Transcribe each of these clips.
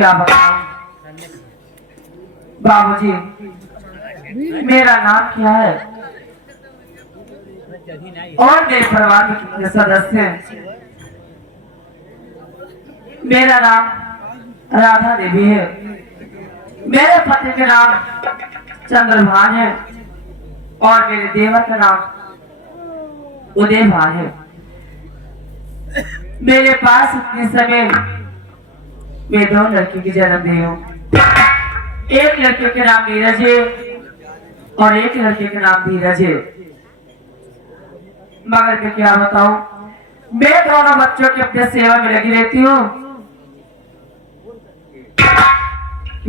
क्या बताऊं बाबूजी, मेरा नाम क्या है और मेरे परिवार में कितने सदस्य हैं। मेरा नाम राधा देवी है, मेरे पति का नाम चंद्रभान है और मेरे देवर का नाम उदयभान है। मेरे पास इतने समय मैं 2 लड़की की जन्म दी हूँ। एक लड़के के नाम नीरज है और एक लड़के का नाम धीरज है। मगर मैं क्या बताऊं, मैं दोनों बच्चों की अपने सेवा में लगी रहती हूँ।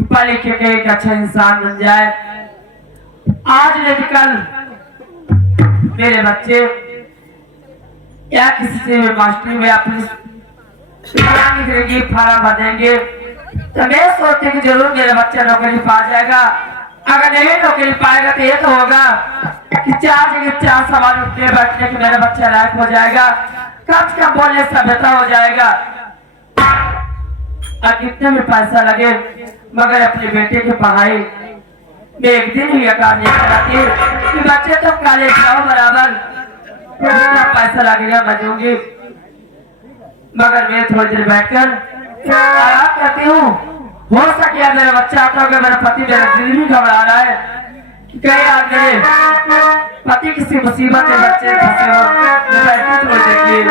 पढ़ लिख के एक अच्छा इंसान बन जाए। आज नहीं कल मेरे बच्चे या किसी से मास्टरी में अपनी फार्म भरेंगे तो मैं सोचती हूँ कि जरूर मेरा बच्चा नौकरी पा जाएगा। अगर नहीं नौकरी पाएगा तो ये तो होगा कि 4 जगह 4 सवाल उठने बैठने के मेरा बच्चा लायक हो जाएगा, कम से कम बोलने सभ्यता हो जाएगा। और कितने भी पैसा लगे मगर अपने बेटे की पढ़ाई में एक दिन ही काम नहीं कराती कि बच्चे तो कॉलेज जाओ बराबर, कितना पैसा लगेगा मैं दूंगी। मगर मैं थोड़ी देर बैठकर आराम करती हूँ। हो सके मेरा बच्चा आता होगा, मेरा पति मेरा दिल भी घबरा रहा है कि कहीं आज मेरे पति किसी मुसीबत में बच्चे फंसे हो। मैं बैठती थोड़ी देर के लिए।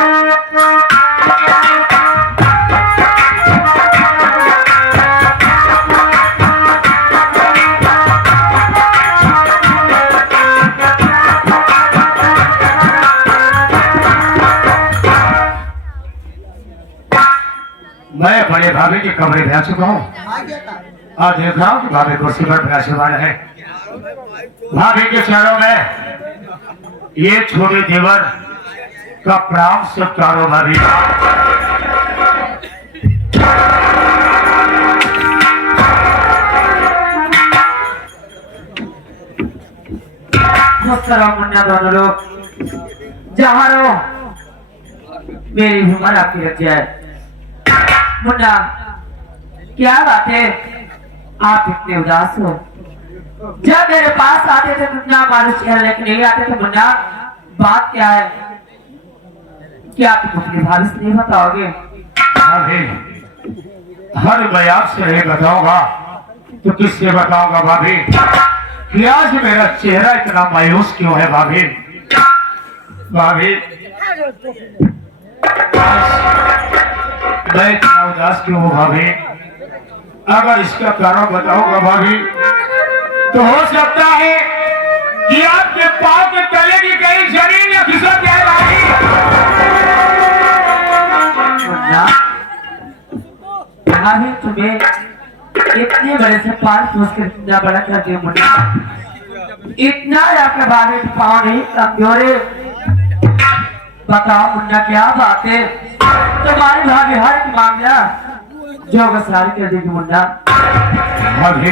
मैं बड़े भाभी के कमरे में आ चुका हूँ और देख रहा हूँ कि भाभी कुर्सी पर विराजमान है। भाभी के चरणों में ये छोटे देवर का प्राण सत्कारो भाभी। मुन्ना दोनों लोग जहाँ रहो मेरी उम्र आपकी लग जाए। मुन्ना क्या बात है, आप इतने उदास हो? जब मेरे पास आते थे मुन्ना मानुष लेके नहीं आते थे। मुन्ना बात क्या है, क्या आप अपनी भाभी से नहीं बताओगे? भाभी हर मैं आपसे नहीं बताऊंगा तो किससे बताऊंगा भाभी कि आज मेरा चेहरा इतना मायूस क्यों है भाभी। भाभी मैं इतना उदास क्यों हूँ भाभी, अगर इसका कारण बताऊंगा भाभी तो हो सकता है कि आपके पाँव के तले की कहीं जमीन या खिसक जाए भाभी। भाभी तुम्हें इतने बड़े से पार सोच कर इतना बड़ा कर दिया मुन्ना, इतना आपके भाभी के पाँव नहीं कमजोरे। बताओ मुन्ना क्या बात है, तुम्हारी भाभी हर एक मामला जो सारी कर देगी मुन्ना। भाभी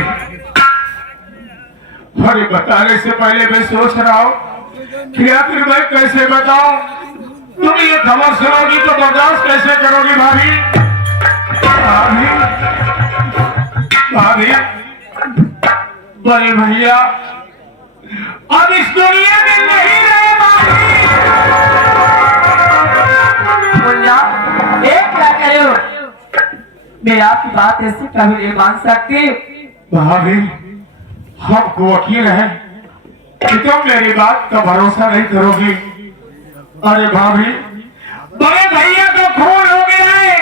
अरे बताने से पहले मैं सोच रहा हूँ कि आखिर मैं कैसे बताऊं। तुम ये खबर सुनोगी तो बर्दाश्त कैसे करोगी भाभी। भाभी भाभी बड़े भैया अब इस दुनिया में नहीं रहे भाभी। क्या करे हो, मैं आपकी बात ऐसे कभी नहीं मान सकती। भाभी हमको वकील है कि तुम मेरी बात का भरोसा नहीं करोगी। अरे भाभी बड़े भैया तो खून हो गया है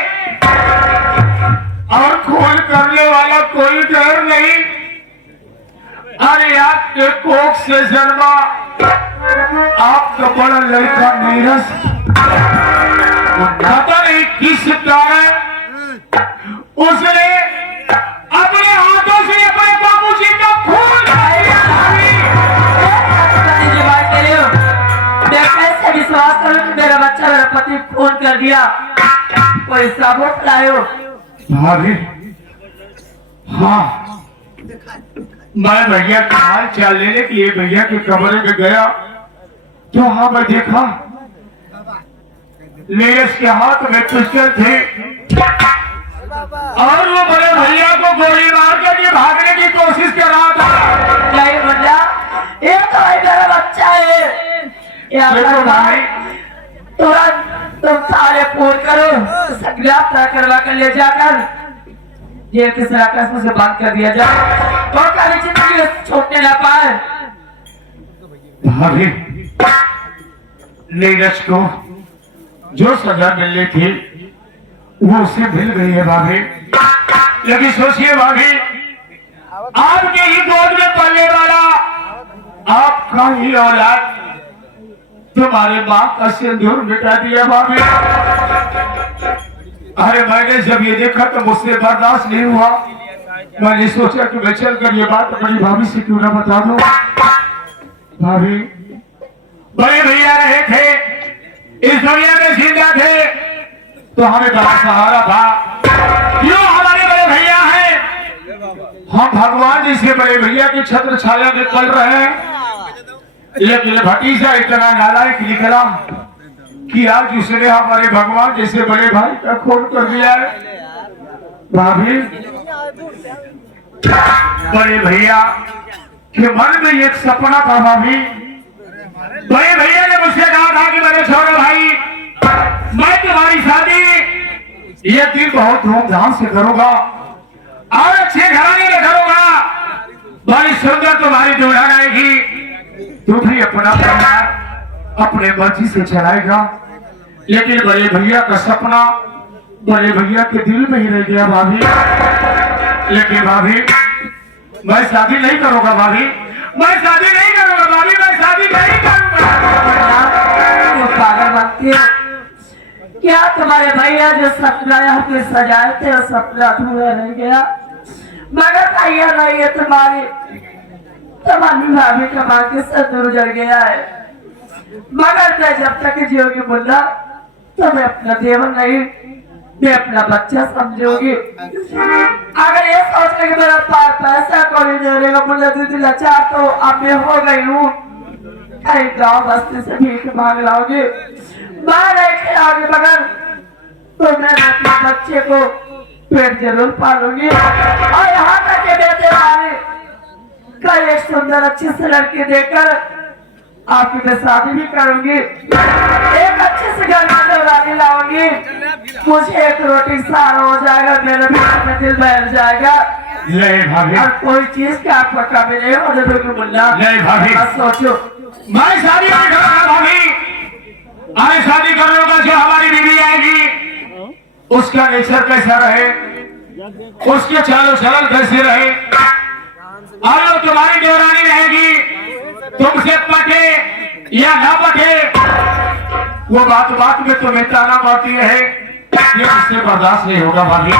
और खून करने वाला कोई डर नहीं। अरे आपके कोख से जन्मा आपका बड़ा लड़का नीरज पता नहीं किस कारण उसने अपने हाथों से अपने बाबूजी का खून खाया। कैसे विश्वास करूं कि मेरा बच्चा मेरा पति खून कर दिया, कोई सबूत लाओ। भाभी हाँ मैं भैया का हाल चाल लेने के लिए भैया के कमरे में गया तो वहां मैं देखा नीरज के हाथ में पिस्टल थे और वो बड़े भैया को गोली मार के भागने की कोशिश कर रहा था। नहीं मुन्ना, ये तो भाई मेरा बच्चा है। देखो भाई, तुरंत तुम सारे फोन करो, गिरफ्तार करवा कर ले जाकर जेल के सलाखों में से बंद कर दिया जाए और कभी जिंदगी छोड़ने ना पाए। भाभी, नीरज को जो सजा मिलनी थी वो उसे मिल गई है भाभी। लेकिन सोचिए भाभी, आपके ही गोद में पलने वाला आपका ही औलाद तुम्हारे माँ का सिंदूर मिटा दिया भाभी। अरे मैंने जब ये देखा तो मुझसे बर्दाश्त नहीं हुआ। मैंने सोचा कि मैं चलकर ये बात अपनी भाभी से क्यों ना बता दूं। भाभी, बड़े भैया रहे थे, इस दुनिया में जिंदा थे तो हमें बड़ा सहारा था। क्यों हमारे बड़े भैया हैं, हम भगवान जी से बड़े भैया की छत्र छाया में पल रहे हैं। लेकिन भतीजा इतना नालायक निकला कि आज उसने हमारे भगवान जैसे बड़े भाई का खून कर दिया है। भाभी, बड़े भैया के मन में एक सपना था भाभी। बड़े भैया ने मुझसे कहा था कि मेरे छोटे भाई, मैं तुम्हारी शादी ये दिन बहुत धूमधाम से करूंगा और अच्छे घराने में करूंगा। बड़ी सुंदर तुम्हारी दुल्हन आएगी, तू भी अपना परिवार अपने मर्जी से चलाएगा। लेकिन बड़े भैया का सपना बड़े भैया के दिल में ही रह गया भाभी। लेकिन भाभी, मैं शादी नहीं करूंगा भाभी, मैं शादी नहीं करूंगा भाभी, मैं शादी नहीं करूंगा। पागल बनती है क्या? तुम्हारे भैया जो सपना यहाँ पे सजाए थे वो सपना अधूरा रह गया। मगर भैया नहीं है तुम्हारी भाभी का मां के सर दूर जल गया है। मगर मैं जब तक जियोगी मुन्ना तो मैं अपना देवर नहीं, मैं अपना बच्चा समझूंगी। अगर ये सोच ले कि मेरा पैसा कोई नहीं रहेगा, मुझे दीदी लाचार तो अब मैं हो गई हूँ, कहीं गाँव बस्ती से भीख मांग लाओगी, मां नहीं खिलाओगी, मगर तो मैं अपने बच्चे को पेट जरूर पालूंगी। और यहाँ तक के बेटे वाले कल एक सुंदर अच्छी से लड़की देकर आपकी मैं शादी भी करूंगी, एक अच्छे से घर में देवरानी लाऊंगी। मुझे एक रोटी सारा हो जाएगा, मेरे भी में दिल बैठ जाएगा। नहीं भाभी, और कोई चीज का आपको कमी नहीं होने दोगे मुन्ना। नहीं भाभी, सोचो मैं शादी नहीं करूंगा भाभी। अरे शादी कर लूंगा, जो हमारी बीवी आएगी उसका नेचर कैसा रहे, उसके चालो चलन कैसे रहे, और तुम्हारी देवरानी रहेगी, तुमसे पटे या ना पटे वो बात में तुम्हें ताना मारती है, ये मुझसे बर्दाश्त नहीं होगा भाभी।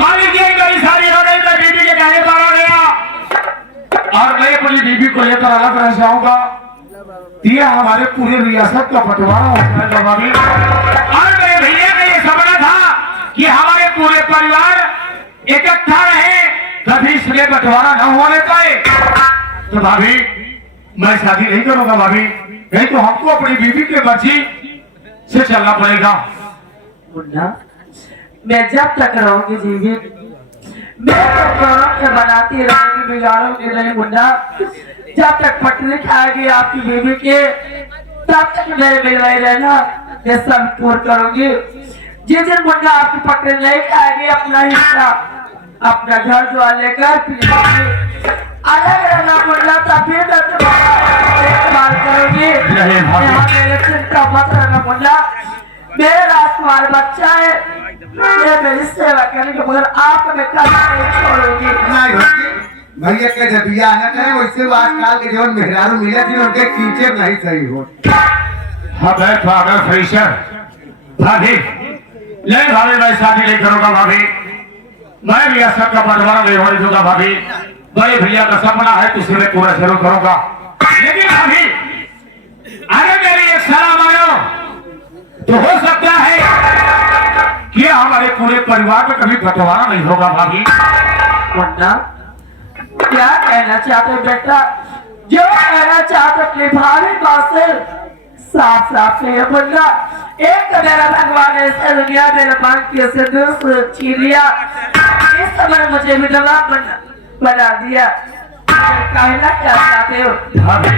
मान लीजिए मेरी शादी हो गई, मैं बीबी के कहने पर आ गया और मैं अपनी बीबी को लेकर अलग रह जाऊंगा, यह हमारे पूरे रियासत का बंटवारा हो जाएगा भाभी। और मेरे भैया का ये सपना था कि हमारे पूरे परिवार इकट्ठा रहे, कभी इसलिए बंटवारा न होने पाए। तो भाभी, मैं शादी नहीं करूंगा भाभी, नहीं तो हमको अपनी बीवी के मर्जी से चलना पड़ेगा। मुन्ना, मैं जब तक रहूंगी जीवित, मैं तो गौरव के बनाती रहूंगी, बिगाड़ूंगी नहीं मुन्ना। जब तक पटरी खाएगी आपकी बीवी के, तब तक मेरे मिलवाई रहना, मैं सब पूर्ण करूंगी। जिस दिन मुन्ना आपकी पटरी नहीं खाएगी, अपना हिस्सा अपना घर द्वार लेकर अलग रहना मुन्ना, तभी मैं तुम्हारा देखभाल करूंगी। मेरे चिंता मत रहना मुन्ना, मेरा राजकुमार बच्चा है, ये मेरी सेवा करेंगे, मगर आपको मैं कभी नहीं छोड़ूंगी। भैया के जब बियाह न करे वैसे वो आजकल के जो मेहरारू मिले थे उनके कीचड़ नहीं सही हो। हाँ पागल फ्रेशर भाभी, नहीं भाभी, मैं शादी नहीं करूंगा भाभी, मैं भी सब का बंटवारा नहीं होने दूंगा भाभी। बड़े भैया का सपना है तो उसे मैं पूरा जरूर करूंगा। लेकिन भाभी, अगर मेरी एक सलाह मानो तो हो सकता है कि हमारे पूरे परिवार में कभी बंटवारा नहीं होगा भाभी। मुन्ना, क्या कहना चाहते हो बेटा? जो कहना चाहते अपनी भाभी माँ से साफ साफ नहीं बोलना। एक तो मेरा भगवान ऐसा हो गया, मेरे मांग के से दोस्त छीन लिया, इस समय मुझे विधवा बना दिया। कहना क्या चाहते हो? भाभी,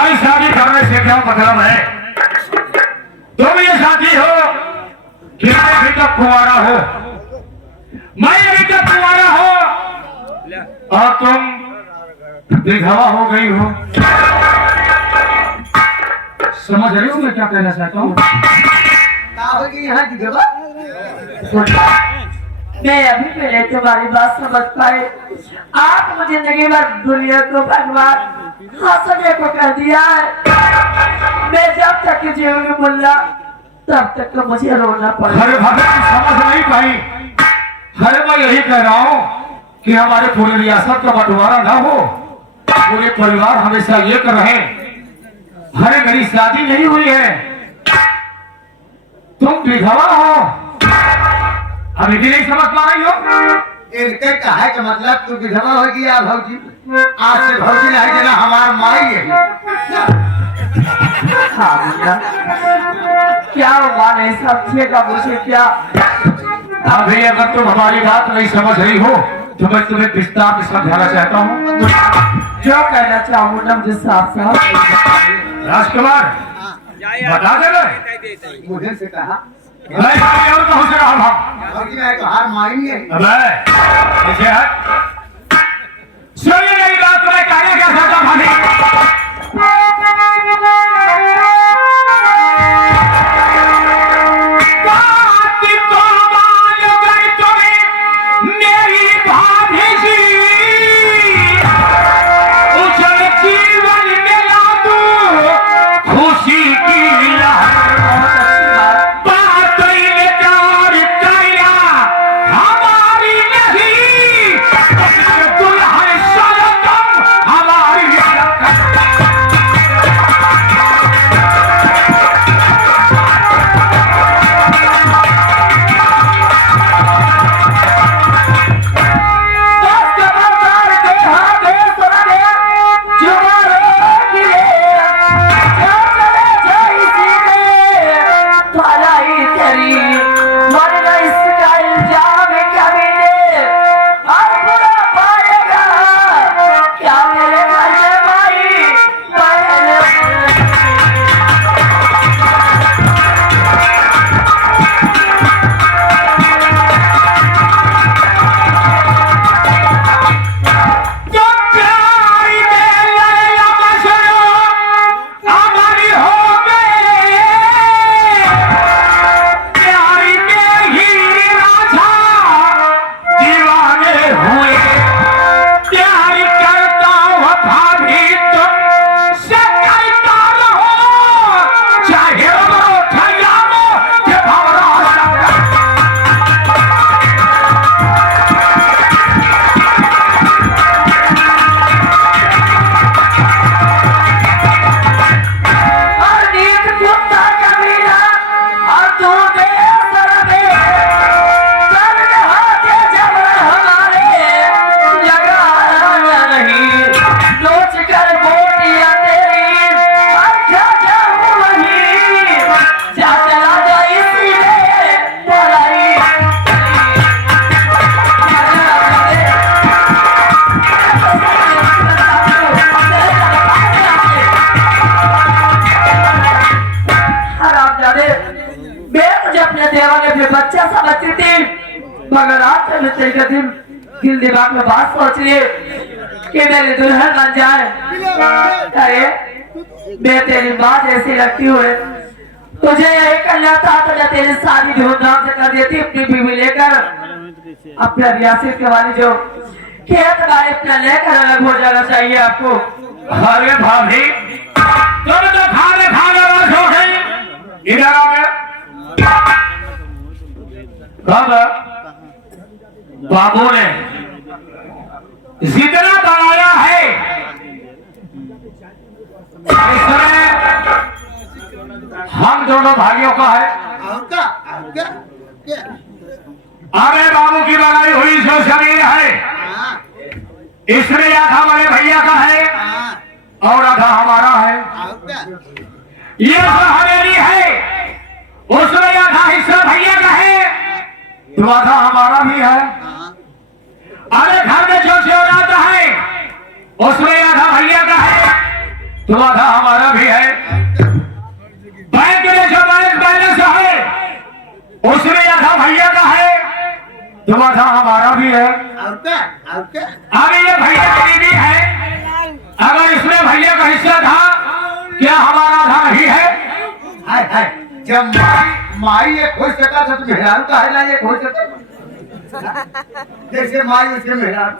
आई शादी करने से क्या मतलब है? तुम ये शादी हो कि मैं अभी तक कुंवारा हो, मैं अभी तक कुंवारा हो और तुम विधवा हो गई हो। समझ रही हो मैं क्या कहना चाहता हूँ? यहाँ की जगह मैं अभी पहले तुम्हारी बात समझ पाए। आप मुझे जिंदगी भर दुनिया को भगवान हंसने को कर दिया है। मैं जब तक जीवन मुल्ला तब तक तो मुझे रोना पड़ा। अरे भाभी समझ नहीं पाई। अरे मैं यही कह रहा हूँ कि हमारे पूरी रियासत का बंटवारा ना हो, पूरे परिवार हमेशा एक रहे। अरे मेरी शादी नहीं हुई है, तुम विधवा हो, अभी भी नहीं समझ पा रही हो? इनके कहे का मतलब तू विधवा हो गया भौजी। आज से भौजी नहीं देना हमार माई है। हाँ भैया, क्या हुआ नहीं समझेगा मुझे क्या? अभी अगर तुम हमारी बात नहीं समझ रही हो तो मैं तुम्हें विस्तार से समझाना चाहता हूँ। जो कहना चाहूँ ना मुझे साफ साफ राजकुमार बता दे। मुझे से कहा मैं और कहूँ से रहा हूँ भौजी मैं तो हार माई है। सुनिए मेरी बात, तुम्हें कहना क्या चाहता भाभी? बच्चा समझती थी, मगर आज से मैं तेरे दिल दिमाग में बात सोच रही कि मेरी दुल्हन बन जाए। अरे मैं तेरी माँ जैसी लगती हूँ, तुझे यही करना था तो मैं तेरी शादी धूमधाम से कर देती अपनी बीवी लेकर। अपने रियासत के वाली जो खेत बाड़ी अपना लेकर अलग हो जाना चाहिए आपको। अरे भाभी तुम तो खाने बस हो गई। इधर आ गया कब बाबू ने जितना बनाया है इसमें हम दोनों भाइयों का है। अरे बाबू की बनाई हुई जो जमीन है इसमें आधा हमारे भैया का है और आधा हमारा है। ये जो हवेली है उसमें आधा हिस्सा भैया का है तो आधा हमारा भी है। अरे घर में जो जेवरात है उसमें आधा भैया का है तो आधा हमारा भी है। बैंक में जो बैंक बैलेंस है उसमें आधा भैया का है तो आधा हमारा भी है। अरे ये भैया की बीवी है, अगर इसमें भैया का हिस्सा था क्या हमारा आधा नहीं है? हाय हाय जब माई ये खोज सका था तो मेहरारू का है ना ये खोज सका जैसे माई उसके मेहरारू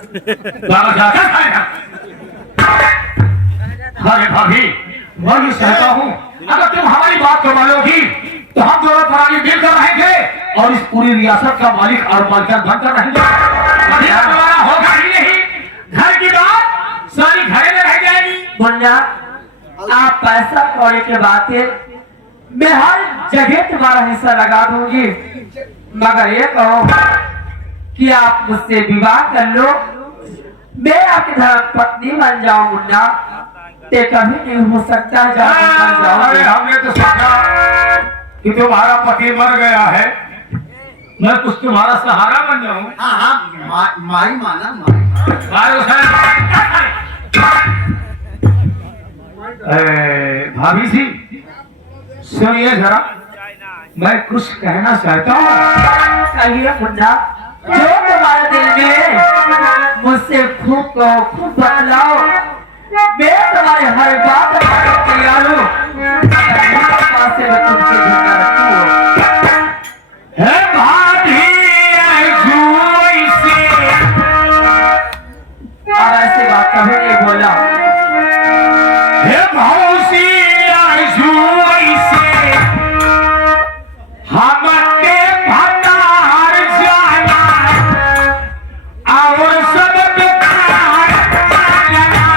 बाबा जाकर खाएगा। अरे भाभी मैं भी सहता हूँ, अगर तुम हमारी बात को मानोगी तो हम दोनों प्राणी मिलकर रहेंगे और इस पूरी रियासत का मालिक और मालिकान बनकर रहेंगे। कभी हमारा होगा ही नहीं, घर की बात सारी घरे में रह जाएगी। मुन्ना आप पैसा कौड़ी के बातें मैं हर जगह तुम्हारा हिस्सा लगा दूंगी, मगर ये कहो कि आप मुझसे विवाह कर लो, मैं आपकी धर्म पत्नी बन जाऊं। मुन्ना ये कभी नहीं हो सकता है जब तुम बन जाओगे। अरे हमने तो सोचा कि तुम्हारा पति मर गया है, मैं कुछ तुम्हारा सहारा बन जाऊं। हाँ हाँ माई माना माई भाभी जी सुनिए जरा, मैं कुछ कहना चाहता हूँ। कहिए मुन्ना, जो तुम्हारे दिल में मुझसे खूब कहो, खूब बतलाओ, मैं तुम्हारे हर बात तैयार हूँ। पास से मैं तुमसे जिंदा रखूँ। हे भाभी ऐसे और ऐसी बात कभी नहीं बोला। हे भौसी ऐसे हम के भंडार जाना और सब बेकार जाना।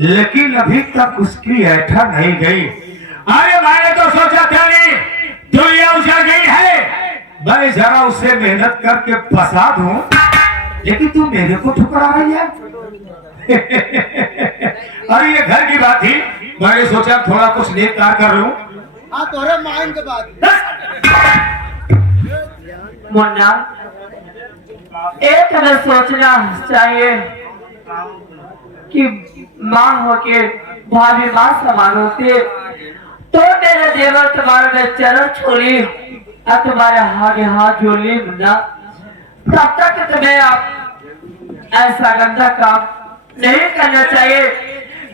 लेकिन अभी तक उसकी ऐठा नहीं गई। अरे मैंने तो सोचा था नहीं दुनिया उजड़ गई है, मैं जरा उसे मेहनत करके फंसा दूं, लेकिन तू मेरे को ठुकरा रही है। अरे ये घर की बात थी, मैंने सोचा थोड़ा कुछ नेक कार्य कर लूं। हाँ तोरे माइन के बाद मुन्ना, एक हमें सोचना चाहिए कि माँ होके भाभी माँ समान होते तो मेरे देवर तुम्हारे में चरण छोड़ी और तुम्हारे आगे हाथ जोड़ी मुन्ना, तब तक तुम्हें आप ऐसा गंदा काम नहीं करना चाहिए,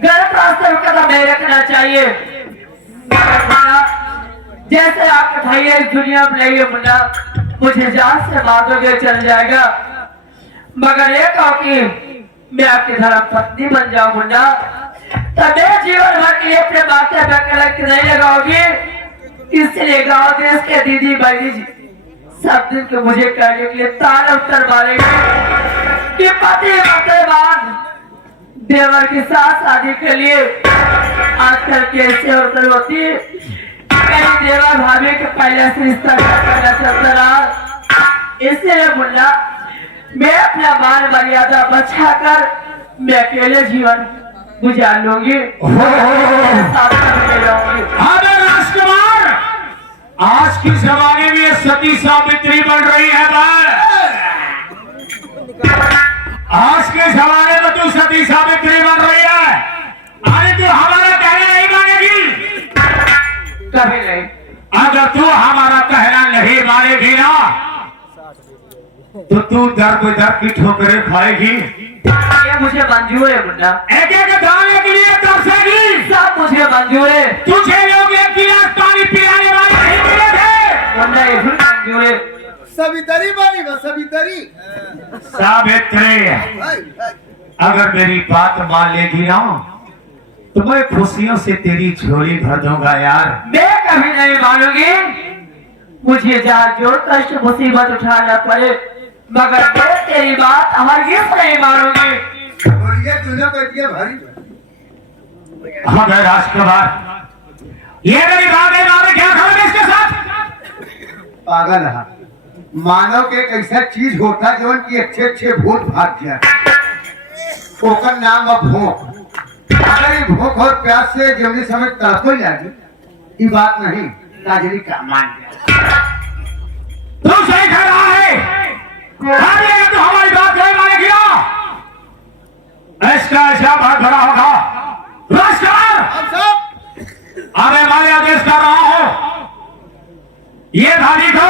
गलत रास्ते में कदम नहीं रखना चाहिए। मुन्ना, जैसे आप कठाइए इस दुनिया में नहीं है मुन्ना, मुझे जान से मार दोगे चल जाएगा, मगर ये कहो कि मैं आपकी धर्म पत्नी बन जाऊं मुन्ना, तब मेरे जीवन भर के लिए अपने माथे पे कलंक नहीं लगाओगी। इसलिए गांव देश के दीदी बहनी जी सब दिन के मुझे कहने के लिए ताना उत्तर मारेंगे कि पति मुसलमान देवर के साथ शादी के लिए आजकल कैसे होटल होती है, कहीं देवर भाभी के पहले से रिश्ता करना चाहता रहा। इसलिए मुन्ना, मैं अपना मान मर्यादा बचाकर मैं अकेले जीवन गुजार लूंगी, अरे राजकुमार, आज के जमाने में सती सावित्री बन रही है आज के जमाने में तू सती सावित्री बन रही है। अरे तू हमारा कहना नहीं मानेगी, कभी नहीं। अगर तू हमारा कहना नहीं मानेगी ना तो तू दर पे दर की ठोकरें खाएगी। ये मुझे मंजूर है मुन्ना, एक एक दाने के लिए तरसेगी, सब मुझे मंजूर है। तुझे लोग एक गिलास पानी पिलाने वाले नहीं मिले थे। मुन्ना ये भी मंजूर है। सवितरी बनी बस सवितरी सावित्री, अगर मेरी बात मान लेगी ना तो मैं खुशियों से तेरी झोली भर दूंगा यार। मैं कभी नहीं मानूंगी, मुझे जहाँ जो कष्ट मुसीबत उठाना पड़े, मगर मैं तेरी बात हरगिज़ नहीं मानूंगी। बोलिए तूने कह दिया भाई। हाँ मैं राजकुमार, ये मेरी बात है, मैं क्या करूंगा इसके साथ? पागल है, मानव के एक ऐसा चीज होता है जो की अच्छे अच्छे भूत भाग जाए, ओकर नाम है भूख। अगर ये भूख और प्यास से जमनी समय तड़प हो जाएगी, ये बात नहीं काजली का मान गया। तू सही कह रहा है, अरे तो हमारी बात नहीं मानेगी इसका ऐसा भाग भरा होगा। राजकुमार, अरे मैं आदेश कर रहा हूं, ये भाभी को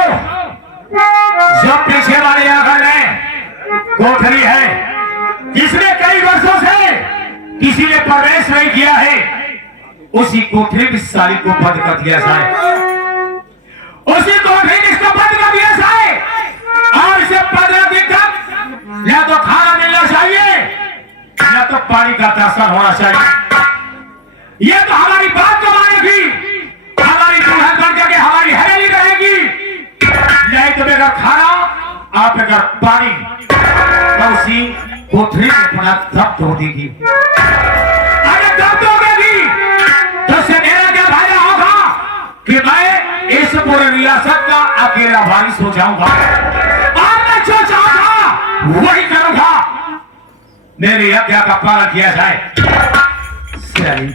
जो पीछे वाले आंगन में कोठरी है जिसमें कई वर्षों से किसी ने प्रवेश नहीं किया है, उसी कोठरी की साली को बंद कर दिया जाए, उसी कोठरी में इसको बंद कर दिया जाए और इसे 15 दिन तक या तो खाना मिलना चाहिए या तो पानी का दर्शन होना चाहिए। ये तो हमारी बात को मानेगी, हमारी दुल्हन बन करके हमारी हवेली रहेगी, नहीं तो बगैर खाना आप बगैर पानी तो उसी कोठरी में अपना दम तोड़ देगी। अगर दम तोड़ेगी तो उससे मेरा क्या फायदा होगा कि मैं इस पूरे रियासत का अकेला वारिस हो जाऊंगा और मैं जो चाहूंगा वही करूंगा, मेरी आज्ञा का पालन किया जाए। सही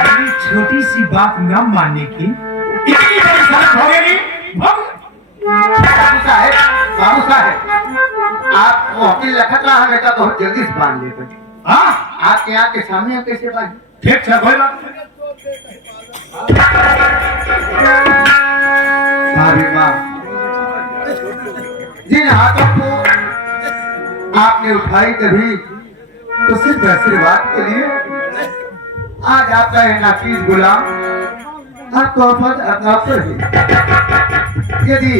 मेरी छोटी सी बात न मानने की इतनी बड़ी सड़क हो गई। बाबू साहब, आप वकील लखत रहा है बेटा, बहुत जल्दी से बांध लेते। हाँ आपके यहाँ के सामने हम कैसे बांध? ठीक है, कोई बात नहीं। भाभी माँ, जिन हाथों को आपने उठाई कभी तो सिर्फ आशीर्वाद के लिए, आज आपका ये नाचीज गुलाम आपको अपना पर है। यदि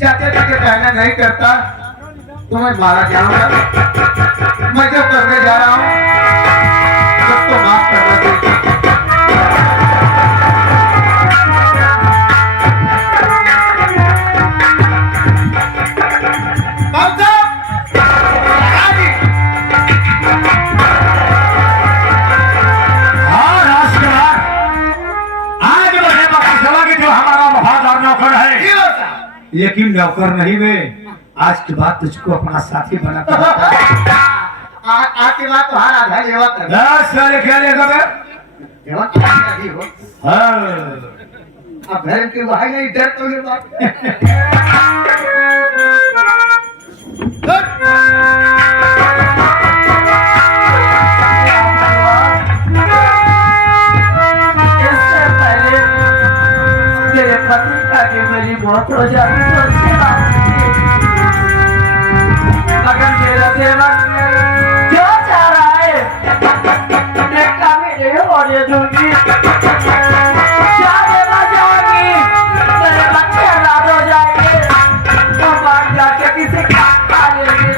चाचा जी के कहना नहीं करता तो मैं मारा जाऊंगा। मैं जो करने जा रहा हूँ सबको माफ करना चाहिए। लेकिन नौकर नहीं मैं आज के बाद तुझको अपना साथी बना कर आज के बाद तो हर आधा लेवा कर 10 साल क्या लेगा मैं लेवा क्या भी हो हाँ अब घर के भाई नहीं डर तो नहीं बात इससे पहले मेरे पति का कि मेरी मौत हो जाती तो अच्छी बात थी, मगर मेरा सेवक क्यों चाह रहा है मैं कभी नहीं होने दूंगी। जाने मर जाऊंगी, मेरे बच्चे अनाथ हो जाएंगे, तो मार जाके किसी का खा लेंगे,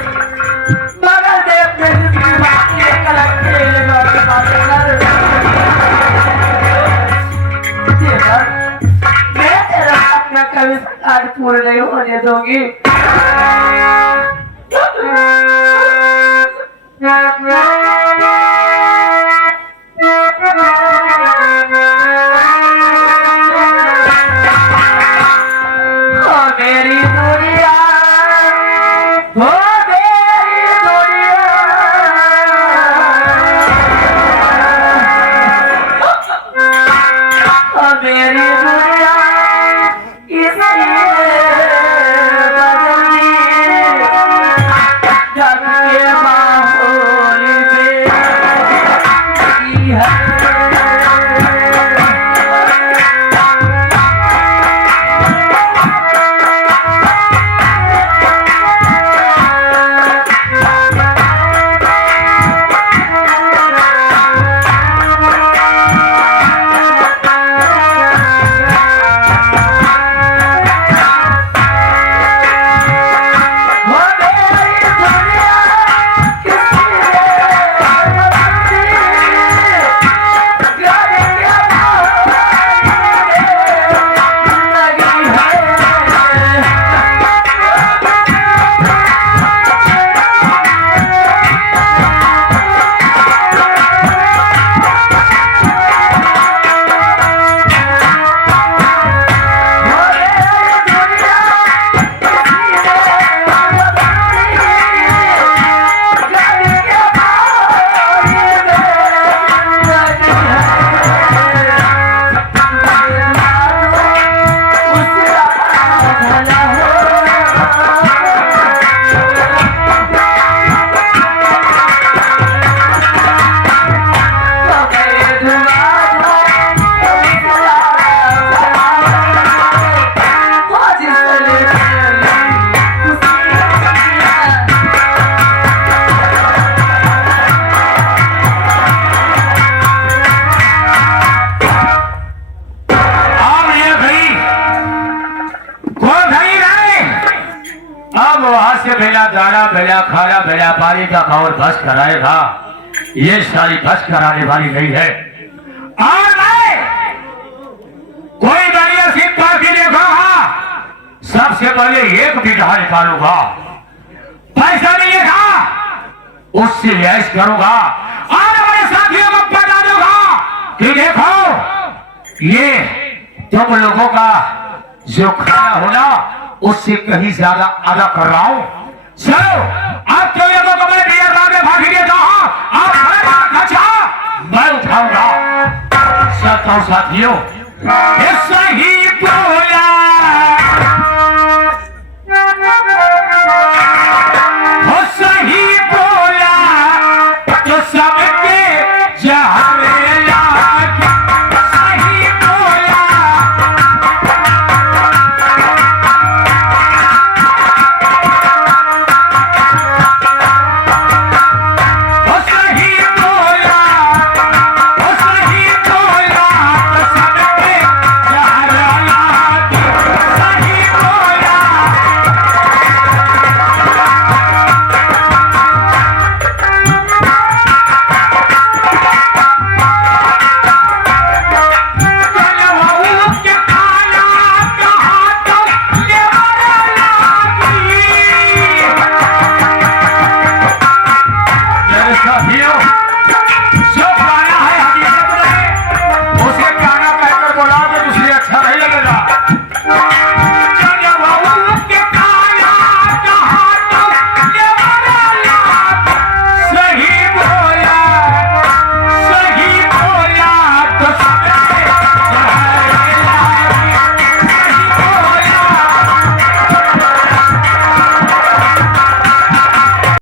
मगर देव ने जितनी बात की कलक खेलेगा उसके बाद मैं तेरा अपना कभी आज पूर्ण नहीं होने दूंगी। ओ मेरी दुनिया, ओ मेरी दुनिया, ओ मेरी दुनिया इसने बदली, जग के माहौल में की है। बेला खाना बेला पानी का और बस कराएगा, ये सारी बस कराने वाली नहीं है। और मैं कोई बढ़िया सी पार्टी देखूंगा, सबसे पहले एक बीघा निकालूंगा, पैसा मिलेगा उससे ऐश करूंगा और अपने साथियों को बता दूंगा कि देखो ये तुम लोगों का जो खाना होना उससे कहीं ज्यादा अदा कर रहा हूं। चलो अब तो ये लोग मैं बियर बार में भागी देता हूं, आप खर्चा मैं उठाऊंगा। साथियों इससे ही